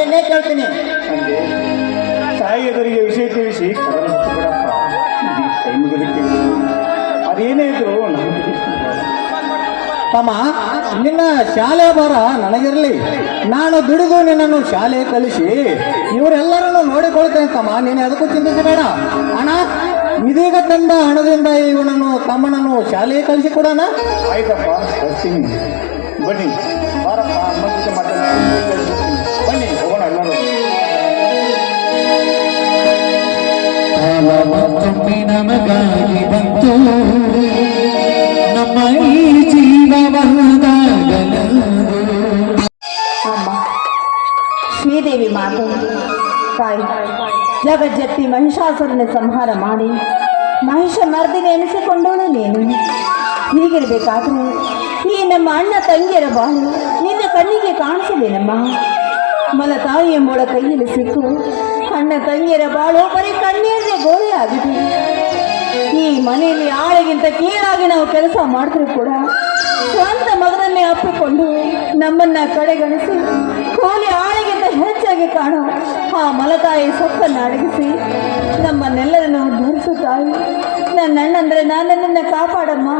ತಾಯಿಯನ್ನೇ ಕೇಳ್ತೀನಿ. ಅಂದ್ರೆ ತಾಯಿ ಎದುರಿಗೆ ವಿಷಯ ತಿಳಿಸಿ ಕದನ ಬಿಡಪ್ಪ. ಕೈ ಮುಗಿದಕ್ಕೆ ಅದೇನೇ ಇದ್ರು ನಮಗೆ ತಮ್ಮ, ನಿನ್ನ ಶಾಲೆ ಬರ ನನಗಿರಲಿ. ನಾನು ದುಡಿದು ನಿನ್ನನ್ನು ಶಾಲೆ ಕಲಿಸಿ ಇವರೆಲ್ಲರನ್ನು ನೋಡಿಕೊಳ್ತೇನೆ ತಮ್ಮ. ನೀನು ಅದಕ್ಕೂ ಚಿಂತಿಸಬೇಡ. ಅಣ್ಣ, ಇದೀಗ ತಂದ ಹಣದಿಂದ ಇವನನ್ನು ತಮ್ಮನನ್ನು ಶಾಲೆಗೆ ಕಲಿಸಿ ಕೊಡೋಣ. ಆಯ್ತಪ್ಪ, ಬರ್ತೀನಿ. ಬನ್ನಿ ಬಾರಪ್ಪ, ಅಮ್ಮ ಜೊತೆ ಮಾತಾಡ್ತೀನಿ. ಬನ್ನಿ ಹೋಗೋಣ ಎಲ್ಲರೂ. ನಮಗಾಗಿ ಬಂತು ನಮ್ಮ ಈ ಜೀವವದಾಗಲು. ಅಮ್ಮ ಶ್ರೀದೇವಿ ಮಾತು ತಾಯಿ, ಜಗಜ್ಜತ್ತಿ ಮಹಿಷಾಸುರನ ಸಂಹಾರ ಮಾಡಿ ಮಹಿಷ ಮರ್ದಿನಿ ಎನಿಸಿಕೊಂಡವಳು ನೀನು. ಹೀಗಿರಬೇಕಾದ್ರೆ ಈ ನಮ್ಮ ಅಣ್ಣ ತಂಗಿಯರ ಬಾಳು ನಿನ್ನ ಕಣ್ಣಿಗೆ ಕಾಣಿಸಲೇನಮ್ಮ. ಮಲ ತಾಯಿ ಎಂಬುಳ ಕೈಯಲ್ಲಿ ಸಿಕ್ಕು ಅಣ್ಣ ತಂಗಿಯರ ಬಾಳು ಬರೀ ಕಣ್ಣೀರೇ ಗೋಳೆ ಆಗಿದೆ. ಈ ಮನೆಯಲ್ಲಿ ಆಳೆಗಿಂತ ಕೀಳಾಗಿ ನಾವು ಕೆಲಸ ಮಾಡಿದ್ರು ಕೂಡ ಸ್ವಂತ ಮಗನನ್ನೇ ಅಪ್ಪಿಕೊಂಡು ನಮ್ಮನ್ನ ಕಡೆಗಣಿಸಿ ಕೋಲಿ ಆಳೆಗಿಂತ ಹೆಚ್ಚಾಗಿ ಕಾಣೋ ಆ ಮಲತಾಯಿ ಸೊಪ್ಪನ್ನು ಅಡಗಿಸಿ ನಮ್ಮನ್ನೆಲ್ಲರನ್ನು ಧರಿಸು ತಾಯಿ. ನನ್ನ ಅಣ್ಣಂದ್ರೆ ನನ್ನನ್ನ ಕಾಪಾಡಮ್ಮ.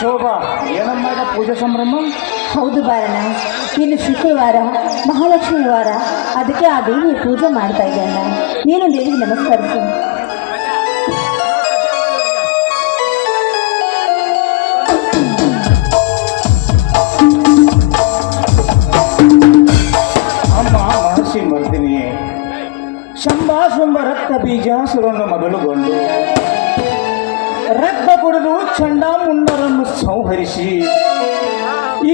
ಶೋಭಾ, ಏನಮ್ಮ ಪೂಜೆ ಸಂಭ್ರಮ? ಹೌದು ಬಾರಣ್ಣ, ಇನ್ನು ಶುಕ್ರವಾರ ಮಹಾಲಕ್ಷ್ಮಿ ವಾರ, ಅದಕ್ಕೆ ಆ ದೇವಿಯ ಪೂಜೆ ಮಾಡ್ತಾ ಇದ್ದೆ ಅಣ್ಣ. ನೀನು ದೇವಿಗೆ ನಮಸ್ಕರಿಸು. ಅಮ್ಮ ಮಹರ್ಷಿ ಮರ್ದಿನಿಯೇ, ಶಂಭಾಶುಂಭ ರಕ್ತ ಬೀಜಾಸುರನ್ನು ಮಗಳುಗೊಂಡು ರಕ್ತ ಕುಡಿದು ಚಂಡಾಮುಂಡರನ್ನು ಸಂಹರಿಸಿ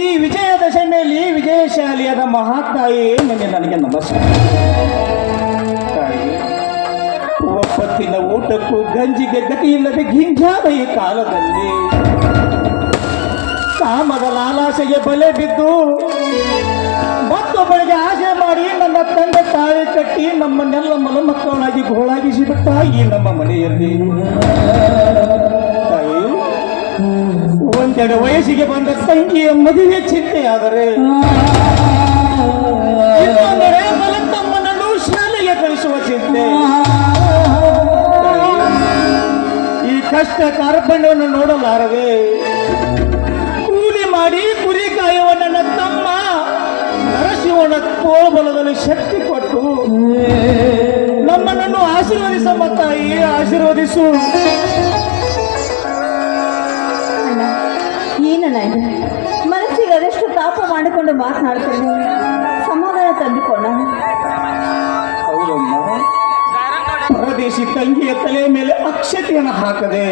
ಈ ವಿಜಯದಶಮಿಯಲ್ಲಿ ವಿಜಯಶಾಲಿಯಾದ ಮಹಾತಾಯಿ ನನಗೆ ನಮಸ್ಕಾರ. ತಾಯಿ, ಒಪ್ಪತ್ತಿನ ಊಟಕ್ಕೂ ಗಂಜಿಗೆ ಗತಿಯಿಲ್ಲದೆ ಗಿಂಜಾದ ಈ ಕಾಲದಲ್ಲಿ ಕಾಮದ ಲಾಲಾಸೆಗೆ ಬಲೆ ಬಿದ್ದು ಮತ್ತೊಬ್ಬಳಿಗೆ ಆಸೆ ಮಾಡಿ ನನ್ನ ತಂದೆ ತಾಳಿ ಕಟ್ಟಿ ನಮ್ಮನ್ನೆಲ್ಲ ಮಲಮಕ್ಕಳಾಗಿ ಗೋಳಾಗಿಸಿ ಬಿಟ್ಟ ಈ ನಮ್ಮ ಮನೆಯಲ್ಲಿ. ತಾಯಿ, ಒಂದೆರಡು ವಯಸ್ಸಿಗೆ ಬಂದ ತಂಗಿಯ ಮದುವೆ ಚಿಂತೆಯಾದರೆ ಇನ್ನೊಂದೆಡೆ ಮಲತಮ್ಮನನ್ನು ಶಾಲೆಗೆ ಕಳಿಸುವ ಚಿಂತೆ. ಈ ಕಷ್ಟ ಕಾರ್ಪಣ್ಯವನ್ನು ನೋಡಲಾರದೆ ಕೂಲಿ ಮಾಡಿ ಕುರಿ ಕಾಯುವ ನನ್ನ ತಮ್ಮ ನರಸಿಂಹನ ತೋಳ್ಬಲದಲ್ಲಿ ಶಕ್ತಿ ಕೊಟ್ಟು ನಮ್ಮನನ್ನು ಆಶೀರ್ವದಿಸಮ್ಮ ತಾಯಿ, ಆಶೀರ್ವದಿಸು. ಅಣ್ಣ, ಏನಣ್ಣ ಇದು? ಮನಸ್ಸಿಗೆ ಅದೆಷ್ಟು ತಾಪ ಮಾಡಿಕೊಂಡು ಮಾತನಾಡ್ಕೊಂಡು ಸಮಾಧಾನ ತಂದುಕೊಂಡ. ಹೌದಮ್ಮ, ಪರದೇಶಿ ತಂಗಿಯ ತಲೆಯ ಮೇಲೆ ಅಕ್ಷತೆಯನ್ನು ಹಾಕದೆ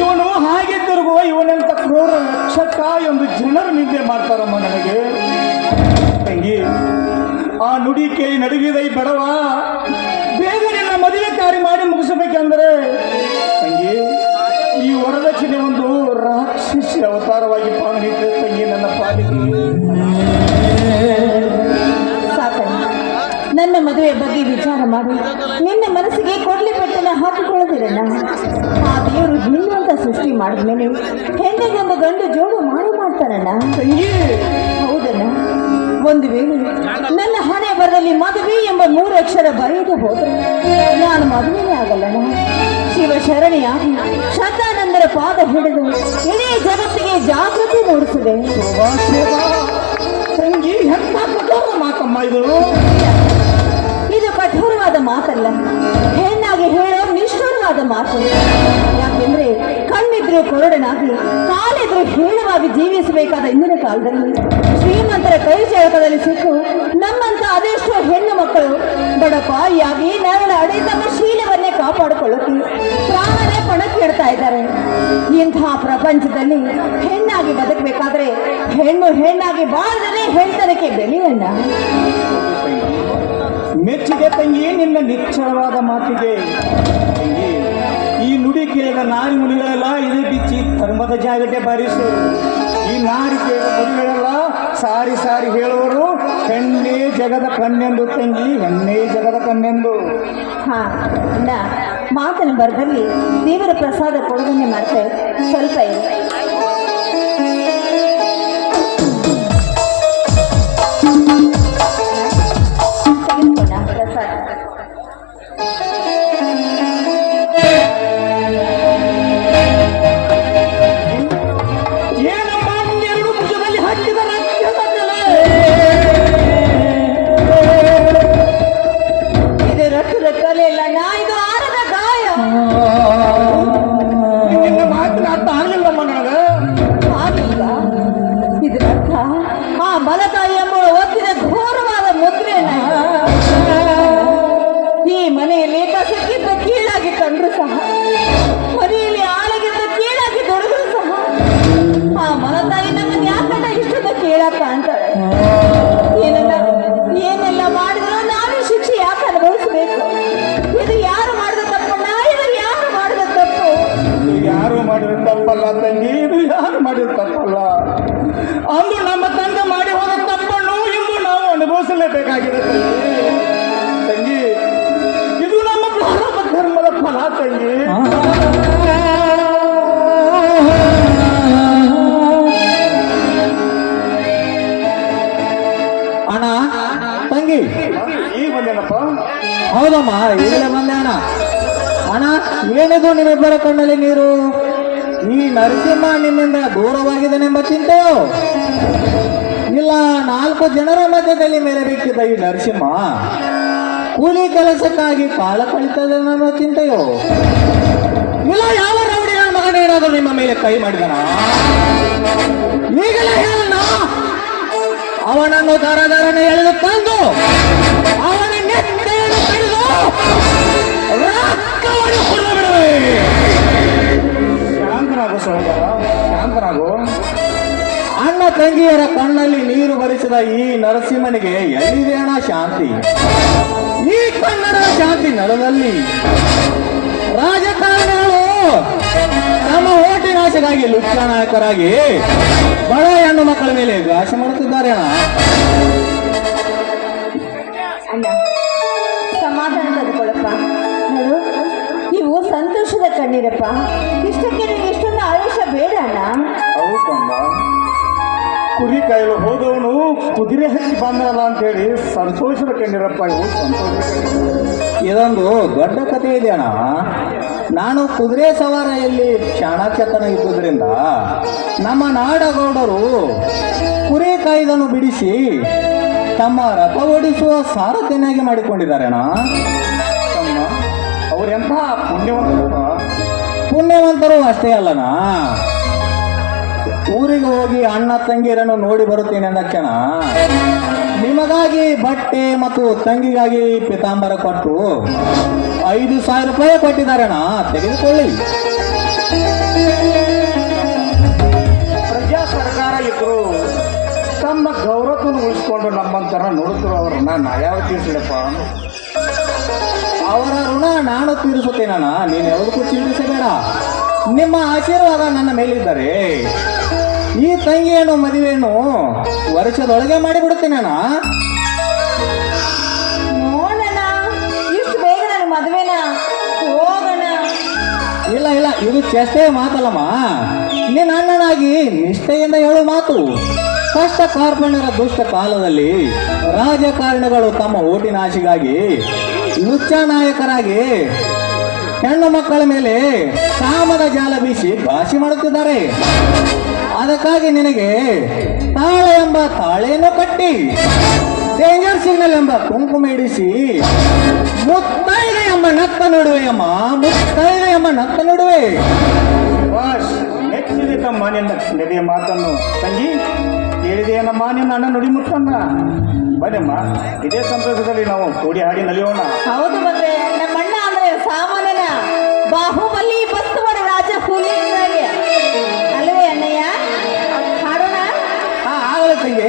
ಇವನು ಹಾಗಿದ್ದರಿಗೂ ಇವನಂತ ಕ್ರೂರ ರಕ್ಷಕ ಎಂದು ಜನರು ನಿಂದೆ ಮಾಡ್ತಾರಮ್ಮ. ನನಗೆ ತಂಗಿ, ಆ ನುಡಿ ಕೇಳಿ ನಡುಗಿದ ಈ ಬಡವ ಬೇಗ ನಿನ್ನ ಮದುವೆ ಕಾರ್ಯ ಮಾಡಿ ಮುಗಿಸಬೇಕೆಂದರೆ ತಂಗಿ, ಈ ವರದಕ್ಷಿಣೆ ಒಂದು ರಾಕ್ಷಸಿ ಅವತಾರವಾಗಿ ಪಾಲಿದೆ ತಂಗಿ ನನ್ನ ಪಾಲಿಗೆ. ಸಾಕಣ್ಣ, ನನ್ನ ಮದುವೆ ಬಗ್ಗೆ ವಿಚಾರ ಮಾಡಿ ನಿನ್ನ ಮನಸ್ಸಿಗೆ ಕೊಡ್ಲಿ ಪೆಟ್ಟನ್ನು ಹಾಕಿಕೊಳ್ಳದಿರಣ್ಣ. ಆ ದೇವರು ಹೆಣ್ಣು ಅಂತ ಸೃಷ್ಟಿ ಮಾಡಿದ್ಮೇಲೆ ಹೆಣ್ಣಿಗೊಂದು ಗಂಡು ಜೋಡು ಮಾಡ್ತಾನಣ್ಣ. ಹೌದಣ್ಣ, ಒಂದು ವೇಳೆ ನನ್ನ ಹಣೆ ಬರದಲ್ಲಿ ಮದುವೆ ಎಂಬ 3 ಅಕ್ಷರ ಬರೆಯದೆ ಹೋದ್ರೆ ನಾನು ಮದುವೆನೇ ಆಗಲ್ಲಣ್ಣ. ಶಿವ ಶರಣಿಯಾಗಿ ಶತಾನಂದರ ಪಾದ ಹಿಡಿದು ಇಡೀ ಜಗತ್ತಿಗೆ ಜಾಗೃತಿ ಮೂಡಿಸಿದೆ. ತಂಗಿ, ಎಂತ ಕಠೋರ ಮಾತಮ್ಮ ಇದು. ಇದು ಕಠೋರವಾದ ಮಾತಲ್ಲ, ಹೆಣ್ಣಾಗಿ ಹೇಳೋ ನಿಷ್ಠುರವಾದ ಮಾತು. ಯಾಕೆಂದ್ರೆ ಕಣ್ಣಿದ್ರು ಕೊರಡನಾಗಿ ಕಾಲಿದ್ರು ಹೇಳವಾಗಿ ಜೀವಿಸಬೇಕಾದ ಇಂದಿನ ಕಾಲದಲ್ಲಿ ಶ್ರೀಮಂತರ ಕೈ ಜಳಕದಲ್ಲಿ ಸಿಕ್ಕು ನಮ್ಮಂತ ಅದೆಷ್ಟೋ ಹೆಣ್ಣು ಮಕ್ಕಳು ಬಡಪಾಯಿಯಾಗಿ ನೆರಳಾಡಿ ತಮ್ಮ ಶೀಲವನ್ನೇ ಕಾಪಾಡಿಕೊಳ್ಳೋಕೆ ಪ್ರಾಣನೇ ಪಣಕ್ಕೆ ಇಡ್ತಾ ಇದ್ದಾರೆ. ಇಂತಹ ಪ್ರಪಂಚದಲ್ಲಿ ಹೆಣ್ಣಾಗಿ ಬದುಕಬೇಕಾದ್ರೆ ಹೆಣ್ಣಾಗಿ ಬಾಳದಲ್ಲೇ ಹೆಣ್ತನಕ್ಕೆ ಬೆಲೆಯಣ್ಣ. ಮೆಚ್ಚಿಗೆ ತಂಗಿ ನಿನ್ನ ನಿಶ್ಚಲವಾದ ಮಾತಿಗೆ. ತಂಗಿ, ಈ ನುಡಿ ಕೇಳಿದ ನಾರಿ ಮುಡಿಗಳೆಲ್ಲ ಇದೇ ಬಿಚ್ಚಿ ಧರ್ಮದ ಜಾಗಟೆ ಬಾರಿಸು. ಈ ನಾರಿ ಕೇಳಿದ ಮುಡಿಗಳೆಲ್ಲ ಸಾರಿ ಸಾರಿ ಹೇಳುವರು ಹೆಣ್ಣೇ ಜಗದ ಕಣ್ಣೆಂದು ತಂಗಿ, ಹೆಣ್ಣೇ ಜಗದ ಕಣ್ಣೆಂದು. ಹಾ ಅಣ್ಣ, ಮಾತಿನ ಬರದಲ್ಲಿ ದೇವರ ಪ್ರಸಾದ ಕೊಡೋದನ್ನೇ ಮಾಡ್ತೇವೆ, ಸ್ವಲ್ಪ ಇರು. ತೆಗೆದುಕೊಂಡ ಪ್ರಸಾದ. ಏನಮ್ಮ ನಿನ್ನೆರಡು ಭುಜದಲ್ಲಿ ಹಾಕಿದ ರಕ್ತದ ಕಲೆ? ಇದು ರಕ್ತದ ಕಲೆ ಇಲ್ಲ ಅಣ್ಣ, ಇದು ಆರದ ಗಾಯ. ನಿನ್ನ ಮಾತಿನ ಅರ್ಥ ಆಗ್ಲಿಲ್ಲಮ್ಮ ನನಗ. ಆಗಿಲ್ಲ, ಇದರರ್ಥ ಆ ಬಲತಾಯಿ ಎಂಬ ಒತ್ತಿನ ಘೋರವಾದ ಮುದ್ರೆ ಅಣ್ಣ. ಈ ಮನೆಯಲ್ಲಿ ಕಸಕ್ಕಿಂತ ಕೀಳಾಗಿ ಕಂಡ್ರು ಸಹ, ಮನೆಯಲ್ಲಿ ಆಳಗಿಂತ ಕೀಳಾಗಿ ದೊಡ್ಡರು ಸಹ, ಆ ಮಲತಾಯಿ ನಮ್ಮನ್ನು ಯಾಕಂತ ಇಷ್ಟದ ಕೀಳಾಕ ಅಂತಾಳೆ. ಏನೆಲ್ಲ ಮಾಡಿದ್ರು ನಾವೇ ಶಿಕ್ಷೆ ಯಾಕೆ ಅನುಭವಿಸಬೇಕು? ಇದು ಯಾರು ಮಾಡಿದ ತಪ್ಪಣ್ಣ, ಇದು ಯಾರು ಮಾಡಿದ ತಪ್ಪು? ಇದು ಯಾರು ಮಾಡಿದ ತಪ್ಪಲ್ಲ ತಂಗಿ, ಇದು ಯಾರು ಮಾಡಿದ ತಪ್ಪಲ್ಲ. ಅಂದು ನಮ್ಮ ತಂದೆ ಮಾಡಿ ಹೋದ ತಪ್ಪನ್ನು ಇಂದು ನಾವು ಅನುಭವಿಸಲೇಬೇಕಾಗಿದೆ ತಂಗಿ. ಇದು ನಮ್ಮ ಪ್ರಾರಂಭ ಧರ್ಮದ ಫಲ ತಂಗಿ. ಅಣ್ಣ ತಂಗಿ, ಈಗ ಬಂದೇನಪ್ಪ. ಹೌದಮ್ಮ, ಈಗಲೇ ಬಂದೆ ಅಣ್ಣ. ಅಣ್ಣ, ಏನಿದು ನಿಮ್ಮಿಬ್ಬರ ಕಣ್ಣಲ್ಲಿ ನೀರು? ಈ ನರಸಿಂಹ ನಿಮ್ಮಿಂದ ದೂರವಾಗಿದ್ದಾನೆಂಬ ಚಿಂತೆಯೋ, ಇಲ್ಲ 4 ಜನರ ಮಧ್ಯದಲ್ಲಿ ಮೇಲೆ ಬೇಕಿದ್ದ ಈ ನರಸಿಂಹ ಕೂಲಿ ಕೆಲಸಕ್ಕಾಗಿ ಕಾಲ ಕಳಿತದೆನ್ನುವ ಚಿಂತೆಯೋ, ಇಲ್ಲ ಯಾವ ರೌಡಿಯ ಮಗನೇನಾದರೂ ನಿಮ್ಮ ಮೇಲೆ ಕೈ ಮಾಡಿದನ? ಈಗಲೇ ಹೇಳಣ್ಣ. ಅವನನ್ನು ದರದರನೆ ಎಳೆದು ತಂದು ಅವನ ನೆತ್ತೆಯನ್ನು ಹಿಡಿದು ರಕ್ತವನ್ನು ಕುಡಿದು ಬಿಡುವೆ. ಶಾಂತನಾಗು ಸಹೋದರ, ಶಾಂತನಾಗು. ಅಣ್ಣ ತಂಗಿಯರ ಕಣ್ಣಲ್ಲಿ ನೀರು ಬರಿಸಿದ ಈ ನರಸಿಂಹನಿಗೆ ಎಲ್ಲಿದೆ ಅಣ್ಣ ಶಾಂತಿ? ಈ ಕನ್ನಡದ ಶಾಂತಿ ನೆಲದಲ್ಲಿ ರಾಜಕಾರಣಿಗಳು ತಮ್ಮ ಓಟಿನಾಶೆಗಾಗಿ ಲುಚ್ಚ ನಾಯಕರಾಗಿ ಬಡ ಹೆಣ್ಣು ಮಕ್ಕಳ ಮೇಲೆ ಘಾಷೆ ಮಾಡುತ್ತಿದ್ದಾರೆ ಅಣ್ಣ. ಅಣ್ಣ, ಸಮಾಧಾನ ತೆಗೆದುಕೊಳ್ಳಪ್ಪ. ನೋಡು, ಇವು ಸಂತೋಷದ ಕಣ್ಣೀರಪ್ಪ. ಇಷ್ಟಕ್ಕೆ ನಿಮ್ಗೆ ಇಷ್ಟೊಂದು ಆವೇಶ ಬೇಡ ಅಣ್ಣ. ಹೌದಮ್ಮ, ಕುರಿ ಕಾಯಲು ಹೋದವನು ಕುದುರೆ ಹಚ್ಚಿ ಬಂದಲ್ಲ ಅಂತೇಳಿ ಸಂತೋಷದ ಕಣ್ಣಿರಪ್ಪ, ಇವು ಸಂತೋಷದ ಕಣ್ಣೀರು. ಇದೊಂದು ದೊಡ್ಡ ಕಥೆ ಇದೆ ಅಣ್ಣ. ನಾನು ಕುದುರೆ ಸವಾರಿಯಲ್ಲಿ ಚಾಣಾಕ್ಷತನ ಇದ್ದುದರಿಂದ ನಮ್ಮ ನಾಡಗೌಡರು ಕುರಿ ಕಾಯ್ದನ್ನು ಬಿಡಿಸಿ ತಮ್ಮ ರಥ ಓಡಿಸುವ ಸಾರಥ್ಯನಾಗಿ ಮಾಡಿಕೊಂಡಿದ್ದಾರೆ ಅಣ್ಣ. ತಮ್ಮ, ಅವರೆಂಥ ಪುಣ್ಯವಂತರಪ್ಪ. ಪುಣ್ಯವಂತರು ಅಷ್ಟೇ ಅಲ್ಲಣ್ಣ, ಊರಿಗೆ ಹೋಗಿ ಅಣ್ಣ ತಂಗಿಯರನ್ನು ನೋಡಿ ಬರುತ್ತೇನೆ ಅಂದಕ್ಷಣ ನಿಮಗಾಗಿ ಬಟ್ಟೆ ಮತ್ತು ತಂಗಿಗಾಗಿ ಪಿತಾಂಬರ ಕೊಟ್ಟು 5,000 ರೂಪಾಯಿ ಕೊಟ್ಟಿದ್ದಾರೆ ಅಣ್ಣ, ತೆಗೆದುಕೊಳ್ಳಿ. ಪ್ರಜಾ ಸರ್ಕಾರ ಇದ್ರು ತಮ್ಮ ಗೌರವವನ್ನು ಉಳಿಸ್ಕೊಂಡು ನಮ್ಮಂತರ ನೋಡುತ್ತಿರೋ ಅವರನ್ನ ನಾ ಯಾವ ತೀರ್ಸಿಡಪ್ಪ. ಅವರ ಋಣ ನಾನು ತೀರಿಸುತ್ತೇನಣ್ಣ, ನೀನು ಯಾವುದಕ್ಕೂ ಚಿಂತಿಸಬೇಡ. ನಿಮ್ಮ ಆಶೀರ್ವಾದ ನನ್ನ ಮೇಲಿದ್ದರೆ ಈ ತಂಗಿಯನ್ನು ಮದುವೆಯನ್ನು ವರ್ಷದೊಳಗೆ ಮಾಡಿಬಿಡುತ್ತೇನೆ ಅಣ್ಣ. ನೋಡೋಣ, ಇಷ್ಟು ಬೇಗ ನನ್ನ ಮದುವೆನ ಹೋಗೋಣ. ಇಲ್ಲ ಇಲ್ಲ, ಇದು ಚೇಷ್ಟೆ ಮಾತಲ್ಲಮ್ಮ. ನಿನ್ನ ಅಣ್ಣನಾಗಿ ನಿಷ್ಠೆಯಿಂದ ಹೇಳೋ ಮಾತು. ಕಷ್ಟ ಕಾರ್ಪಣ್ಯರ ದುಷ್ಟ ಕಾಲದಲ್ಲಿ ರಾಜಕಾರಣಿಗಳು ತಮ್ಮ ಓಟಿನ ಆಶೆಗಾಗಿ ಲುಚ್ಚ ನಾಯಕರಾಗಿ ಹೆಣ್ಣು ಮಕ್ಕಳ ಮೇಲೆ ಕಾಮದ ಜಾಲ ಬೀಸಿ ಭಾಷೆ ಮಾಡುತ್ತಿದ್ದಾರೆ. ಅದಕ್ಕಾಗಿ ನಿನಗೆ ತಾಳೆ ಎಂಬ ತಾಳೆಯನ್ನು ಕಟ್ಟಿ ಡೇಂಜರ್ ಸಿಗ್ನಲ್ ಎಂಬ ಕುಂಕುಮ ಇಡಿಸಿ ಮುತ್ತೈದೆ ಎಂಬ ನತ್ತ ನಡುವೆ ಅಮ್ಮ, ಮುತ್ತೈದೆ ಎಂಬ ನತ್ತ ನಡುವೆ. ವಾಶ್ ಮೆಚ್ಚಿದೆ ತಮ್ಮ ನಿನ್ನ ನಡೆಯ ಮಾತನ್ನು ತಂಗಿ. ಹೇಳಿದೆಯನ್ನಮ್ಮ ನಿನ್ನ ಅಣ್ಣ ನುಡಿ ಮುತ್ತನ್ನ. ಬನ್ನಿಮ್ಮ, ಇದೇ ಸಂತೋಷದಲ್ಲಿ ನಾವು ಕೂಡಿ ಹಾಡಿ ನಲಿಯೋಣ. ಹೌದು ಬಂದ್ರೆ ನಮ್ಮಣ್ಣ ಅಂದ್ರೆ ಸಾಮಾನ್ಯನ ಬಾಹುಬಲಿ ಬಸ್ತುವಡ ರಾಜ ಹುಲಿ ಅಲ್ವೇ ಅಣ್ಣಯ್ಯ? ಹಾಡೋಣ. ಆಗಲ್ಲ ತಂಗಿ.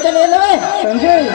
ಯೋಚನೆ ಇಲ್ಲವೇ? ಸಂಜಯ್